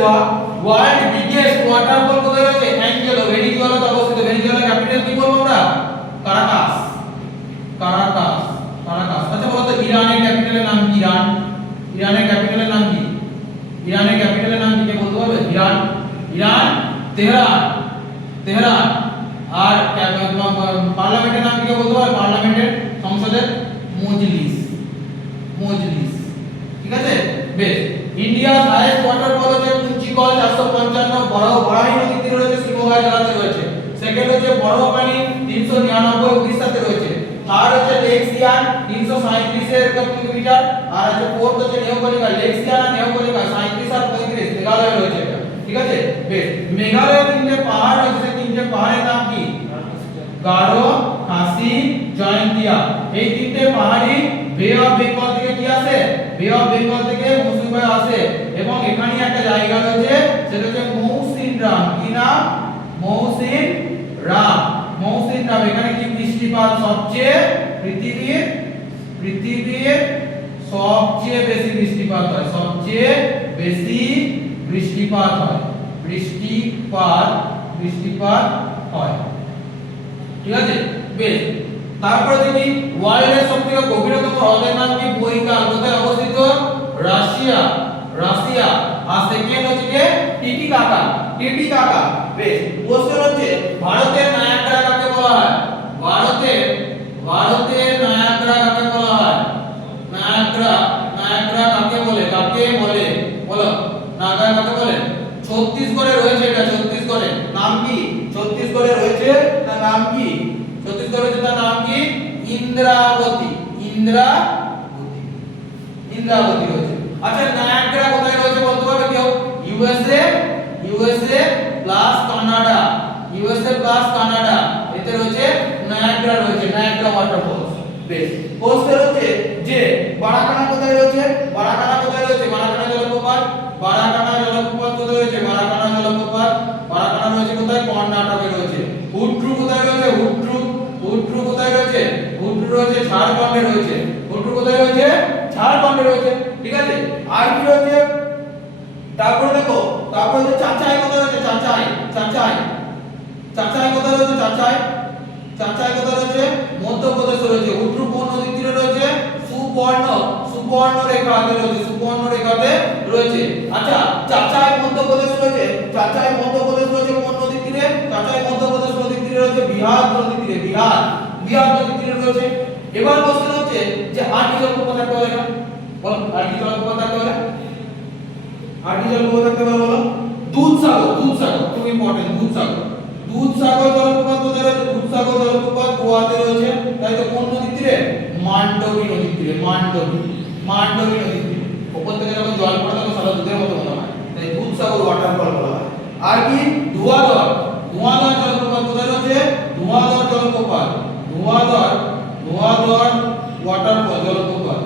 দেওয়া world biggest waterfall কোথায় রয়েছে অ্যাঞ্জেলো ভেনিজুয়েলাতে অবস্থিত ভেনিজুয়েলা ক্যাপিটাল কি বলবো আমরা কারাকাস কারাকাস কারাকাস আচ্ছা বলো তো ইরানের ক্যাপিটালের নাম কি ইরানের ক্যাপিটালের নাম কি ইরানের ক্যাপিটালের নাম কি কে বলতে পারবে ইরান তেহরান তেহরান আর পার্লামেন্টের নাম কি কে বলতে পারবে পার্লামেন্টের সংসদের মজলিস মজলিস ঠিক আছে বেশ ইন্ডিয়ার হাইয়েস্ট ওয়াটারফল হচ্ছে কুঞ্চিকল 455 বড়াই নদীর তীরে রয়েছে শিবগঙ্গা জেলাতে রয়েছে সেকেন্ড হচ্ছে বড়বানি 399 উড়িষ্যাতে রয়েছে থার্ড হচ্ছে লেক্সিয়ান 337 এর কিলোমিটার আর হচ্ছে ফোর্থ হচ্ছে নেওকলিকা লেক্সিয়ান আর নেওকলিকা 37 আর 35 মেঘালয়ে রয়েছে এটা ঠিক আছে বেশ মেঘালয়ে তিনটে পাহাড় রয়েছে তিনটে পাহাড়ের নাম কি গারো খাসি জয়ন্তিয়া এই তিনটে পাহাড়ি বে অফ বেঙ্গল থেকে কি আসে বে অফ বেঙ্গল থেকে মৌসুমী বায়ু আসে এবং এখানে একটা জায়গা রয়েছে সেটা হচ্ছে মৌসিনরাম কি নাম মৌসিনরাম এখানে কি বৃষ্টিপাত সবচেয়ে পৃথিবীর সবচেয়ে বেশি বৃষ্টিপাত হয় সবচেয়ে বেশি বৃষ্টিপাত হয় ঠিক আছে বেশ তারপরে দেখি ওয়ার্ল্ডের সবথেকে গভীরতম হ্রদের নাম কি বৈকাল কোথায় অবস্থিত রাশিয়া আর সেকেন্ড হচ্ছে কি টিটিকাকা বেশ কোশ্চেন হচ্ছে ভারতের নায়াগ্রা কাকে বলা হয় ভারতের নায়াগ্রা কাকে বলা হয় নায়াগ্রা কাকে বলে বলো নায়াগ্রা কাকে বলে ছত্তিশগড়ে রয়েছে এটা ছত্তিশগড়ে নাম কি ছত্তিশগড়ে রয়েছে তার নাম কি ছত্তিশগড়ে রয়েছে তার নাম কি ইন্দ্রাবতী রয়েছে আচ্ছা নায়াগ্রা কোথায় রয়েছে বলতে পারবে কেউ ইউএসএ প্লাস কানাডা এতে রয়েছে নায়াগ্রা ওয়াটারফল বেশ কোশ্চেন হচ্ছে যে বারাকানা কোথায় রয়েছে বারাকানা জলপ্রপাত কোথায় রয়েছে বারাকানা রয়েছে কোথায় কর্ণাটকে রয়েছে হুড্রু কোথায় রয়েছে হুড্রু কোথায় রয়েছে হুড্রু রয়েছে ঝাড়খণ্ডে রয়েছে ঠিক আছে আর কি রয়েছে তারপরে দেখো তারপরে যে চাচাই কোথায় রয়েছে চাচাই কোথায় রয়েছে মধ্যপ্রদেশে রয়েছে হুড্রু কোন নদীর তীরে রয়েছে সুবর্ণ রেখাতে রয়েছে আচ্ছা চাচাই মধ্যপ্রদেশ রয়েছে কোন নদীর তীরে মধ্যপ্রদেশ নদীর তীরে রয়েছে বিহার নদীর তীরে রয়েছে এবার কোশ্চেন হচ্ছে যে আর কি জলপ্রপাত থাকতে পারে বল আর কি জলপ্রপাত থাকতে পারে বলো দুধসাগর খুব ইম্পর্টেন্ট দুধসাগর জলপ্রপাত কোথায় রয়েছে দুধসাগর জলপ্রপাত গোয়াতে রয়েছে তাই তো কোন নদীর তীরে মান্ডবী নদীর তীরে উপর থেকে যখন জল পড়ে তখন সারা দুধের মতো মনে হয় তাই দুধসাগর ওয়াটারফল বলা হয় আর কি ধোঁয়াধর জলপ্রপাত কোথায় রয়েছে ধোঁয়াধর ওয়াটারফল জলপ্রপাত